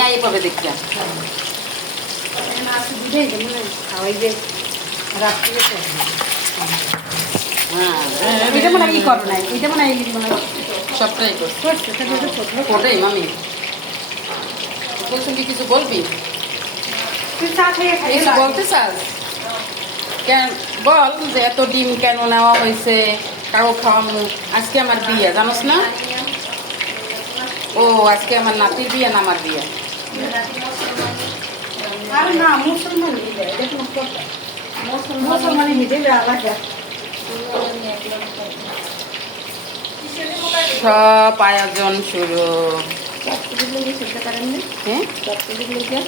আমি এইভাবে দেখি এটা মনে হয় ই করো নাই, এটা মনে হয় সবটাই ওটাই মামি বলছেন কি কিছু বলবি তুই চা খেয়ে কিছু বলতে চাস কেন বল যে এত ডিম কেন নেওয়া হয়েছে কারো খাওয়ানো আজকে আমার বিয়ে জানোস না ও আজকে আমার নাতির বিয়ে না আমার বিয়ে আরে না মুসলমান মুসলমানি নিতে আলাদা সব আয়োজন শুরু হ্যাঁ